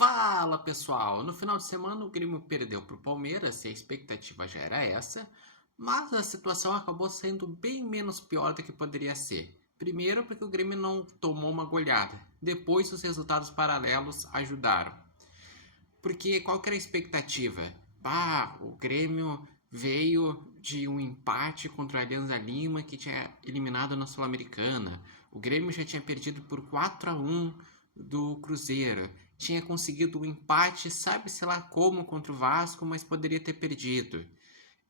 Fala pessoal, no final de semana o Grêmio perdeu para o Palmeiras e a expectativa já era essa, mas a situação acabou sendo bem menos pior do que poderia ser. Primeiro porque o Grêmio não tomou uma goleada, depois os resultados paralelos ajudaram. Porque qual que era a expectativa? O Grêmio veio de um empate contra o Alianza Lima que tinha eliminado na Sul-Americana. O Grêmio já tinha perdido por 4-1 do Cruzeiro. Tinha conseguido um empate, sabe-se lá como, contra o Vasco, mas poderia ter perdido.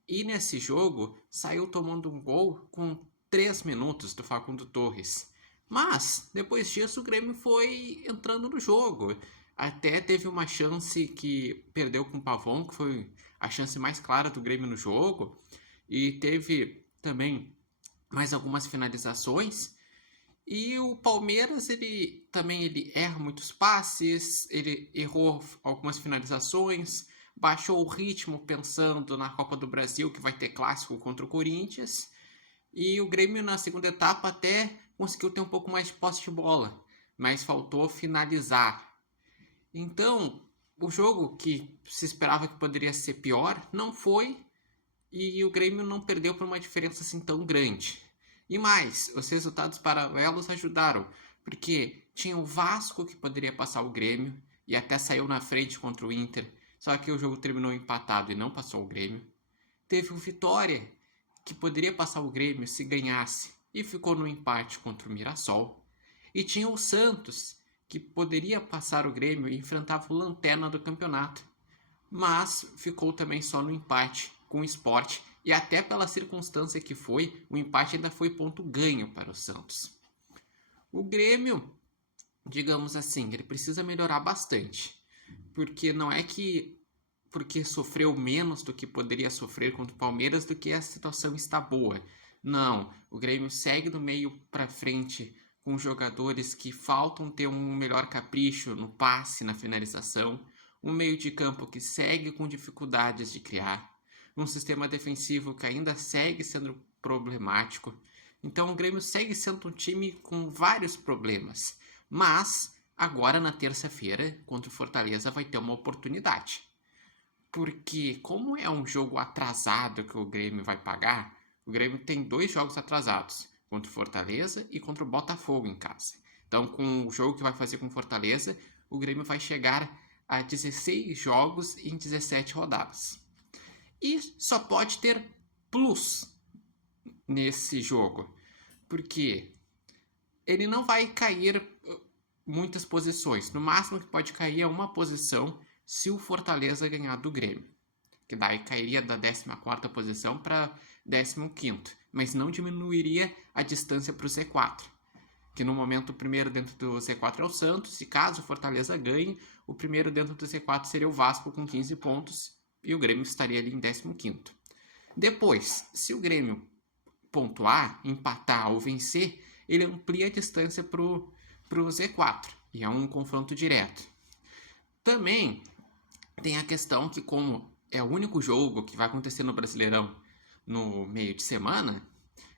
E nesse jogo, saiu tomando um gol com 3 minutos do Facundo Torres. Mas, depois disso, o Grêmio foi entrando no jogo. Até teve uma chance que perdeu com o Pavon, que foi a chance mais clara do Grêmio no jogo. E teve também mais algumas finalizações. E o Palmeiras, ele erra muitos passes, ele errou algumas finalizações, baixou o ritmo pensando na Copa do Brasil, que vai ter clássico contra o Corinthians. E o Grêmio na segunda etapa até conseguiu ter um pouco mais de posse de bola, mas faltou finalizar. Então, o jogo que se esperava que poderia ser pior, não foi, e o Grêmio não perdeu por uma diferença assim tão grande. E mais, os resultados paralelos ajudaram, porque tinha o Vasco que poderia passar o Grêmio e até saiu na frente contra o Inter, só que o jogo terminou empatado e não passou o Grêmio. Teve o Vitória, que poderia passar o Grêmio se ganhasse e ficou no empate contra o Mirassol. E tinha o Santos, que poderia passar o Grêmio e enfrentava o lanterna do campeonato, mas ficou também só no empate com o Sport, e até pela circunstância que foi, o empate ainda foi ponto ganho para o Santos. O Grêmio, digamos assim, ele precisa melhorar bastante, porque não é que porque sofreu menos do que poderia sofrer contra o Palmeiras do que a situação está boa. Não, o Grêmio segue do meio para frente com jogadores que faltam ter um melhor capricho no passe, na finalização, um meio de campo que segue com dificuldades de criar, um sistema defensivo que ainda segue sendo problemático. Então o Grêmio segue sendo um time com vários problemas, mas agora na terça-feira contra o Fortaleza vai ter uma oportunidade. Porque como é um jogo atrasado que o Grêmio vai pagar, o Grêmio tem 2 jogos atrasados, contra o Fortaleza e contra o Botafogo em casa. Então, com o jogo que vai fazer com o Fortaleza, o Grêmio vai chegar a 16 jogos em 17 rodadas. E só pode ter plus nesse jogo, porque ele não vai cair muitas posições. No máximo que pode cair é uma posição se o Fortaleza ganhar do Grêmio, que daí cairia da 14ª posição para 15º, mas não diminuiria a distância para o Z4, que no momento o primeiro dentro do Z4 é o Santos, e caso o Fortaleza ganhe, o primeiro dentro do Z4 seria o Vasco com 15 pontos, e o Grêmio estaria ali em 15º. Depois, se o Grêmio pontuar, empatar ou vencer, ele amplia a distância para o Z4, e é um confronto direto. Também tem a questão que, como é o único jogo que vai acontecer no Brasileirão no meio de semana,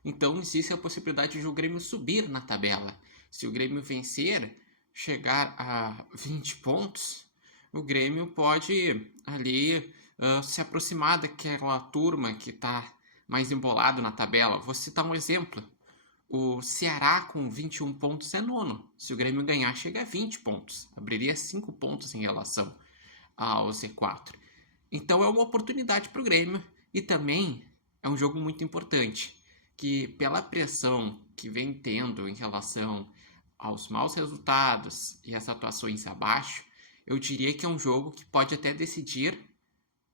então existe a possibilidade de o Grêmio subir na tabela. Se o Grêmio vencer, chegar a 20 pontos, o Grêmio pode ali se aproximar daquela turma que está mais embolado na tabela. Vou citar um exemplo. O Ceará com 21 pontos é nono. Se o Grêmio ganhar, chega a 20 pontos. Abriria 5 pontos em relação ao Z4. Então é uma oportunidade para o Grêmio e também é um jogo muito importante, que pela pressão que vem tendo em relação aos maus resultados e as atuações abaixo, eu diria que é um jogo que pode até decidir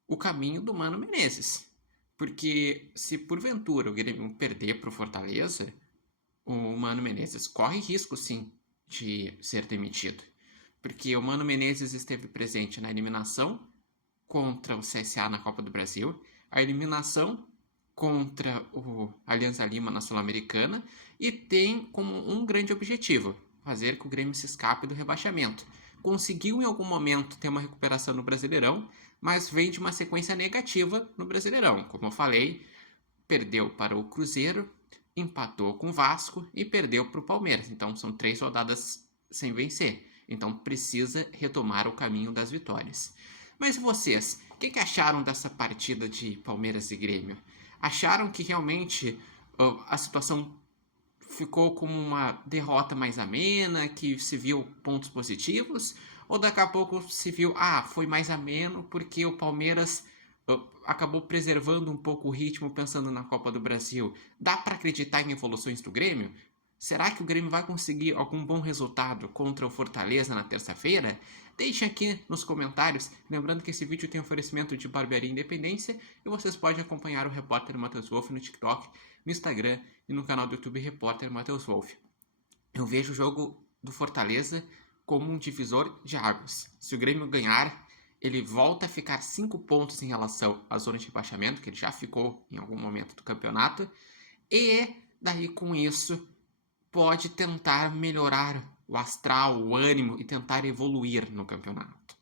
o caminho do Mano Menezes. Porque se porventura o Grêmio perder para o Fortaleza, o Mano Menezes corre risco sim de ser demitido. Porque o Mano Menezes esteve presente na eliminação contra o CSA na Copa do Brasil, a eliminação contra o Alianza Lima na Sul-Americana, e tem como um grande objetivo fazer que o Grêmio se escape do rebaixamento. Conseguiu em algum momento ter uma recuperação no Brasileirão, mas vem de uma sequência negativa no Brasileirão. Como eu falei, perdeu para o Cruzeiro, empatou com o Vasco e perdeu para o Palmeiras. Então são 3 rodadas sem vencer. Então precisa retomar o caminho das vitórias. Mas vocês, o que acharam dessa partida de Palmeiras e Grêmio? Acharam que realmente a situação ficou como uma derrota mais amena, que se viu pontos positivos? Ou daqui a pouco se viu, foi mais ameno porque o Palmeiras acabou preservando um pouco o ritmo pensando na Copa do Brasil? Dá para acreditar em evoluções do Grêmio? Será que o Grêmio vai conseguir algum bom resultado contra o Fortaleza na terça-feira? Deixe aqui nos comentários, lembrando que esse vídeo tem oferecimento de Barbearia Independência e vocês podem acompanhar o repórter Matheus Wolff no TikTok, no Instagram e no canal do YouTube Repórter Matheus Wolff. Eu vejo o jogo do Fortaleza como um divisor de águas. Se o Grêmio ganhar, ele volta a ficar 5 pontos em relação à zona de rebaixamento, que ele já ficou em algum momento do campeonato, e daí com isso pode tentar melhorar o astral, o ânimo e tentar evoluir no campeonato.